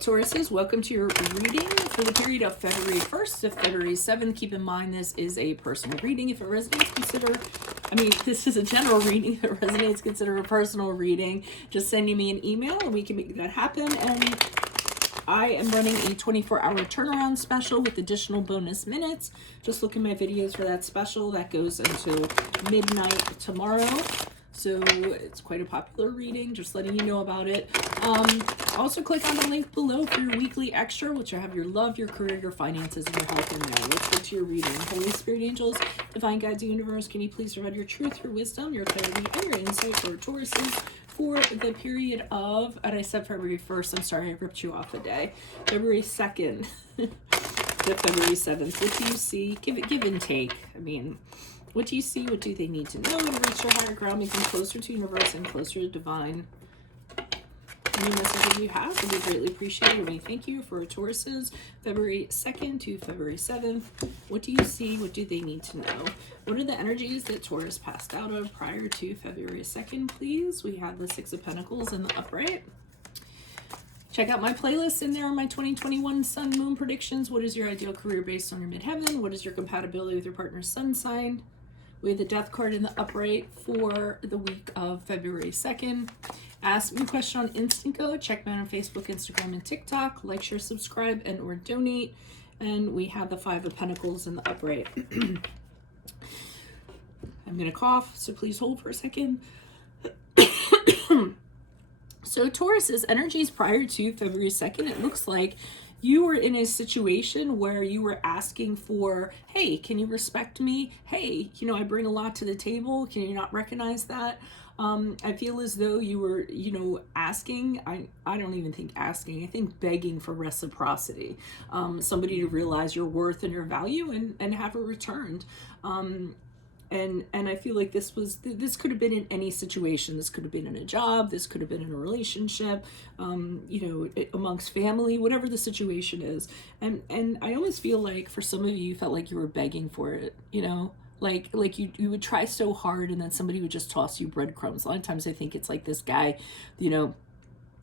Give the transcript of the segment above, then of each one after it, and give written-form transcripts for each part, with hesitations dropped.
Tauruses, welcome to your reading for the period of February 1st to February 7th. Keep in mind this is a personal reading. If it resonates, this is a general reading. If it resonates, consider a personal reading. Just sending me an email and we can make that happen. And I am running a 24-hour turnaround special with additional bonus minutes. Just look at my videos for that special. That goes until midnight tomorrow. So it's quite a popular reading, just letting you know about it. Also click on the link below for your weekly extra, which will have your love, your career, your finances, and your health in there. Let's get to your reading. Holy Spirit, angels, divine guides, the universe, can you please provide your truth, your wisdom, your clarity, and your insight for Tauruses for the period of, and I said February 1st, I'm sorry, I ripped you off a day, February 2nd to February 7th. What do you see? Give and take. What do you see? What do they need to know to reach their higher ground, make them closer to universe and closer to divine? Any messages you have would be greatly appreciated. We thank you for Tauruses, February 2nd to February 7th. What do you see? What do they need to know? What are the energies that Taurus passed out of prior to February 2nd, please? We have the Six of Pentacles in the upright. Check out my playlist in there, my 2021 Sun Moon predictions. What is your ideal career based on your midheaven? What is your compatibility with your partner's sun sign? We have the Death card in the upright for the week of February 2nd. Ask me a question on Instant Go. Check me out on Facebook, Instagram, and TikTok. Like, share, subscribe, and or donate. And we have the Five of Pentacles in the upright. I'm going to cough, so please hold for a second. So Taurus's energies prior to February 2nd, it looks like you were in a situation where you were asking for, hey, can you respect me? Hey, I bring a lot to the table. Can you not recognize that? I feel as though you were, asking, I don't even think asking, I think begging for reciprocity. Somebody to realize your worth and your value and have it returned. And I feel like this could have been in any situation. This could have been in a job. This could have been in a relationship, amongst family, whatever the situation is. And I almost feel like for some of you felt like you were begging for it, like you would try so hard and then somebody would just toss you breadcrumbs. A lot of times I think it's like this guy,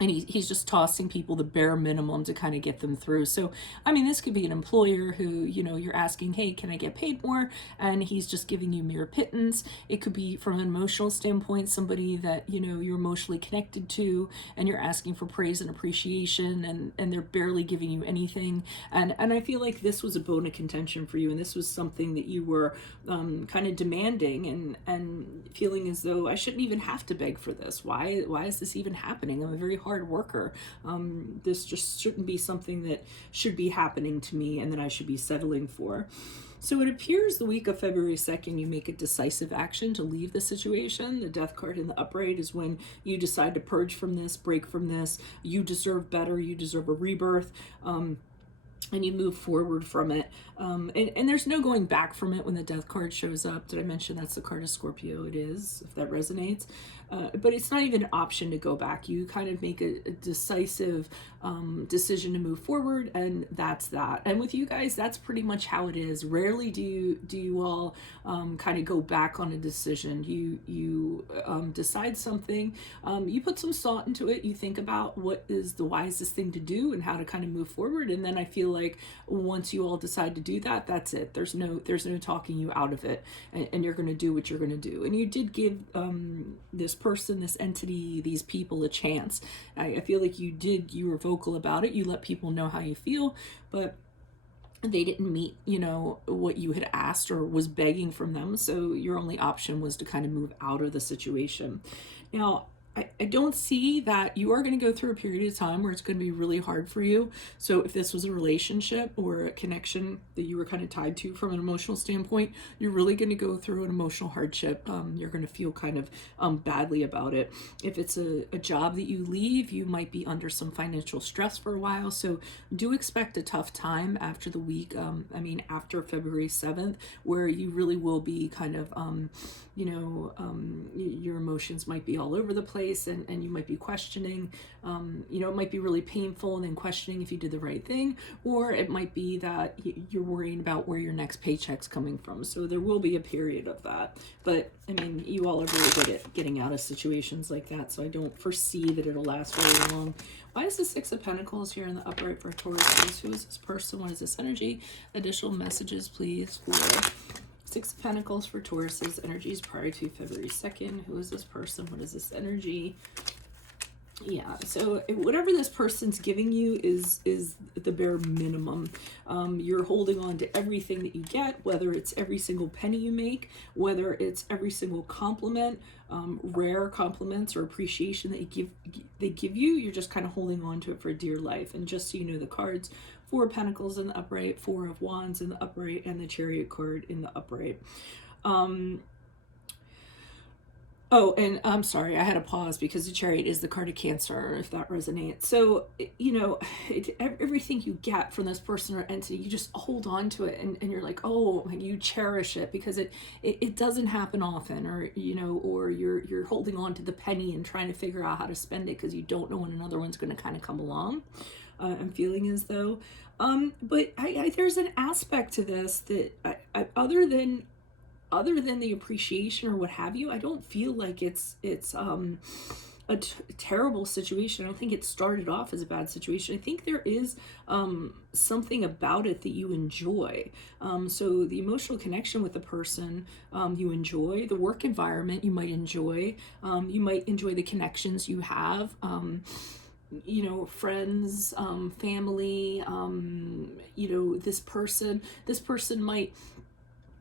and he's just tossing people the bare minimum to kind of get them through. So, this could be an employer who, you're asking, hey, can I get paid more? And he's just giving you mere pittance. It could be from an emotional standpoint, somebody that, you're emotionally connected to, and you're asking for praise and appreciation, and they're barely giving you anything. And I feel like this was a bone of contention for you, and this was something that you were kind of demanding and feeling as though I shouldn't even have to beg for this. Why is this even happening? I'm a very hard worker. This just shouldn't be something that should be happening to me and that I should be settling for. So it appears the week of February 2nd, you make a decisive action to leave the situation. The Death card in the upright is when you decide to purge from this, break from this. You deserve better. You deserve a rebirth. And you move forward from it. And there's no going back from it when the Death card shows up. Did I mention that's the card of Scorpio? It is, if that resonates. But it's not even an option to go back. You kind of make a decisive decision to move forward, and that's that. And with you guys, that's pretty much how it is. Rarely do you all kind of go back on a decision. You decide something, you put some thought into it, you think about what is the wisest thing to do and how to kind of move forward, and then I feel like once you all decide to do that, that's it. There's no talking you out of it, and you're going to do what you're going to do. And you did give this person, this entity, these people a chance. I feel like you were vocal about it. You let people know how you feel, but they didn't meet, what you had asked or was begging from them. So your only option was to kind of move out of the situation. Now, I don't see that you are going to go through a period of time where it's going to be really hard for you. So if this was a relationship or a connection that you were kind of tied to from an emotional standpoint, you're really going to go through an emotional hardship. You're going to feel kind of badly about it. If it's a job that you leave, you might be under some financial stress for a while. So do expect a tough time after the week. After February 7th, where you really will be kind of, your emotions might be all over the place. place, and you might be questioning, you know, it might be really painful and then questioning if you did the right thing, or it might be that you're worrying about where your next paycheck's coming from. So there will be a period of that. But I mean, you all are very good at getting out of situations like that, so I don't foresee that it'll last very long. Why is the Six of Pentacles here in the upright for Taurus? Who is this person? What is this energy? Additional messages, please, for Six of Pentacles for Taurus's energies prior to February 2nd. Who is this person? What is this energy? Yeah, so whatever this person's giving you is the bare minimum. You're holding on to everything that you get, whether it's every single penny you make, whether it's every single compliment, rare compliments or appreciation that they give you. You're just kind of holding on to it for dear life. And just so you know, the cards: Four of Pentacles in the upright, Four of Wands in the upright, and the Chariot card in the upright. Oh, and I'm sorry, I had to pause because the Chariot is the card of Cancer, if that resonates. So, you know, everything you get from this person or entity, you just hold on to it, and you're like, oh, you cherish it because it doesn't happen often, or, you know, or you're holding on to the penny and trying to figure out how to spend it because you don't know when another one's going to kind of come along. I'm feeling as though, but there's an aspect to this that other than the appreciation or what have you, I don't feel like it's a terrible situation. I don't think it started off as a bad situation. I think there is something about it that you enjoy. So the emotional connection with the person you enjoy, the work environment you might enjoy, the connections you have. You know, friends, family, you know, this person might,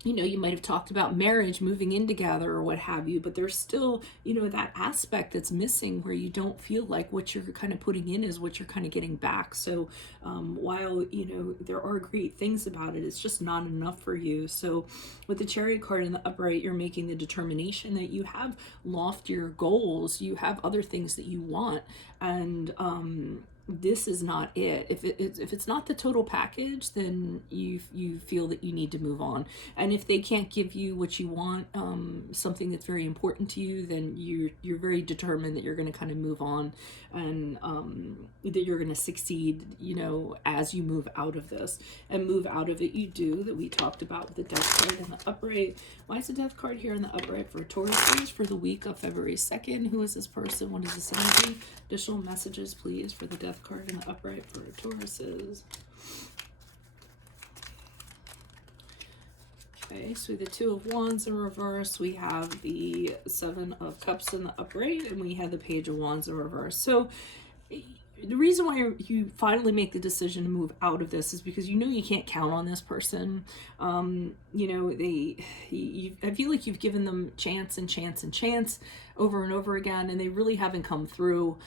you know, you might have talked about marriage, moving in together or what have you, but there's still, you know, that aspect that's missing where you don't feel like what you're kind of putting in is what you're kind of getting back. So while, you know, there are great things about it, it's just not enough for you. So with the Chariot card in the upright, you're making the determination that you have loftier goals, you have other things that you want, and this is not it. If it's not the total package, then you feel that you need to move on. And if they can't give you what you want, something that's very important to you, then you're very determined that you're going to kind of move on, and that you're going to succeed, you know, as you move out of this. And move out of it you do, that we talked about with the Death card in the upright. Why is the Death card here in the upright for Taurus for the week of February 2nd? Who is this person? What is this energy? Additional messages, please, for the Death card in the upright for Tauruses. Okay, so the Two of Wands in reverse, we have the Seven of Cups in the upright, and we have the Page of Wands in reverse. So the reason why you finally make the decision to move out of this is because you know you can't count on this person. You know, I feel like you've given them chance and chance and chance over and over again, and they really haven't come through.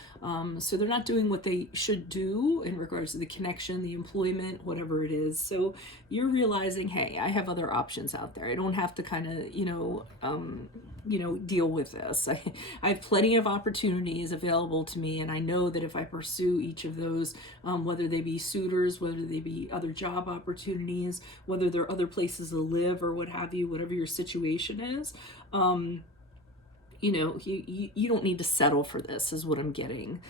So they're not doing what they should do in regards to the connection, the employment, whatever it is. So you're realizing, hey, I have other options out there. I don't have to kind of, you know, deal with this. I have plenty of opportunities available to me, and I know that if I pursue each of those, whether they be suitors, whether they be other job opportunities, whether there are other places to live or what have you, whatever your situation is, you know, you don't need to settle for this, is what I'm getting.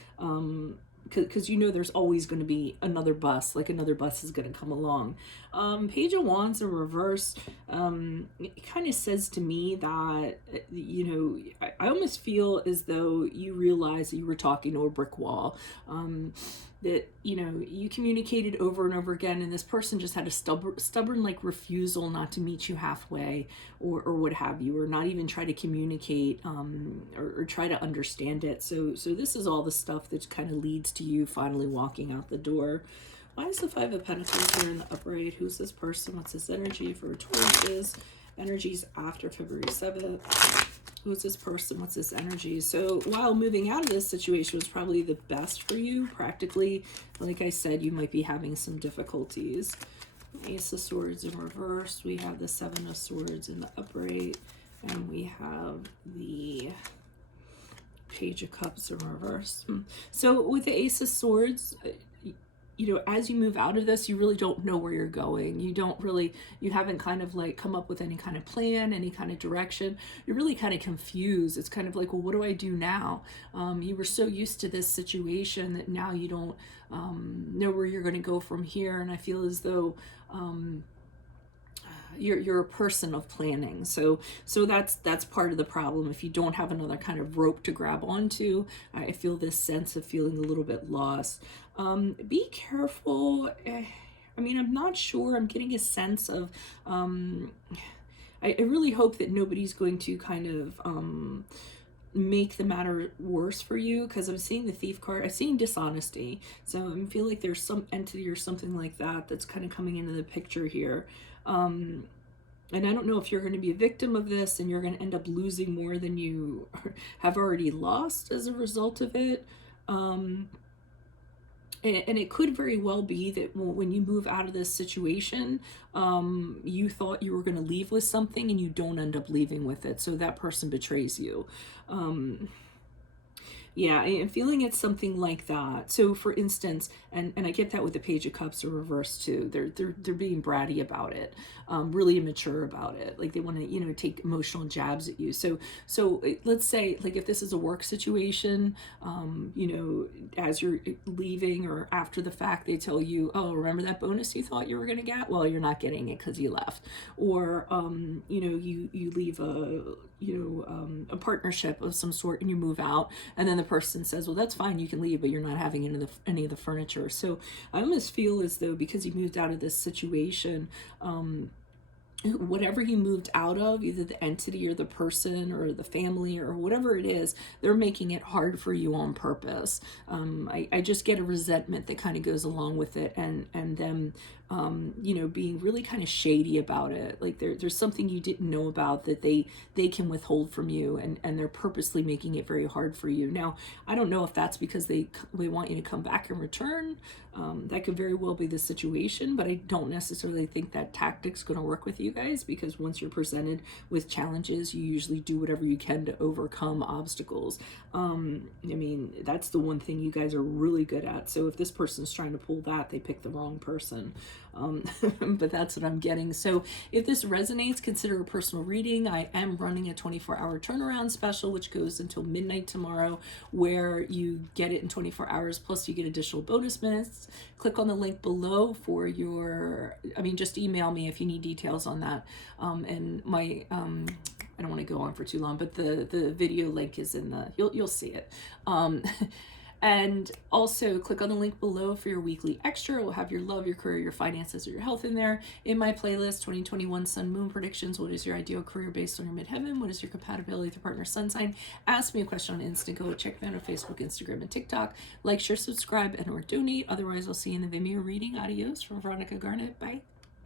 Because you know there's always going to be another bus, like another bus is going to come along. Page of Wands in reverse, it kind of says to me that, you know, I almost feel as though you realize that you were talking to a brick wall. That, you know, you communicated over and over again, and this person just had a stubborn like refusal not to meet you halfway, or what have you, or not even try to communicate, or try to understand it. So this is all the stuff that kind of leads to you finally walking out the door. Why is the Five of Pentacles here in the upright? Who's this person? What's this energy for Taurus? Energies after February 7th. Who's this person? What's this energy? So while moving out of this situation was probably the best for you, practically, like I said, you might be having some difficulties. Ace of Swords in reverse. We have the Seven of Swords in the upright. And we have the Page of Cups in reverse. So with the Ace of Swords, you know, as you move out of this, you really don't know where you're going. You haven't kind of like come up with any kind of plan, any kind of direction. You're really kind of confused. It's kind of like, well, what do I do now? You were so used to this situation that now you don't know where you're going to go from here. And I feel as though you're a person of planning. So that's part of the problem. If you don't have another kind of rope to grab onto, I feel this sense of feeling a little bit lost. Be careful. I mean, I'm not sure. I'm getting a sense of I really hope that nobody's going to kind of make the matter worse for you, because I'm seeing the thief card. I'm seeing dishonesty. So I feel like there's some entity or something like that that's kind of coming into the picture here. And I don't know if you're going to be a victim of this and you're going to end up losing more than you have already lost as a result of it. And it could very well be that when you move out of this situation, you thought you were going to leave with something and you don't end up leaving with it. So that person betrays you. Yeah, I am feeling it's something like that. So for instance, and I get that with the Page of Cups are reversed too. They're being bratty about it, really immature about it. Like they want to, you know, take emotional jabs at you. So let's say like if this is a work situation, you know, as you're leaving or after the fact, they tell you, oh, remember that bonus you thought you were going to get? Well, you're not getting it because you left. Or you know, you leave a partnership of some sort and you move out, and then the person says, well, that's fine, you can leave, but you're not having any of the furniture. So I almost feel as though because you moved out of this situation, whatever you moved out of, either the entity or the person or the family or whatever it is, they're making it hard for you on purpose. I just get a resentment that kind of goes along with it, and them you know, being really kind of shady about it. Like there's something you didn't know about that they can withhold from you, and they're purposely making it very hard for you. Now, I don't know if that's because they want you to come back and return. That could very well be the situation, but I don't necessarily think that tactic's going to work with you guys, because once you're presented with challenges, you usually do whatever you can to overcome obstacles. I mean, that's the one thing you guys are really good at. So if this person's trying to pull that, they picked the wrong person. But that's what I'm getting. So if this resonates, consider a personal reading. I am running a 24-hour turnaround special, which goes until midnight tomorrow, where you get it in 24 hours, plus you get additional bonus minutes. Click on the link below for your, just email me if you need details on that. And my, I don't want to go on for too long, but the video link is in the, you'll see it. And also click on the link below for your weekly extra. It will have your love, your career, your finances, or your health in there. In my playlist, 2021 Sun Moon Predictions. What is your ideal career based on your midheaven? What is your compatibility with your partner's sun sign? Ask me a question on Instago. Check me out on Facebook, Instagram, and TikTok. Like, share, subscribe, and or donate. Otherwise, I'll see you in the Vimeo reading. Adios from Veronica Garnett. Bye.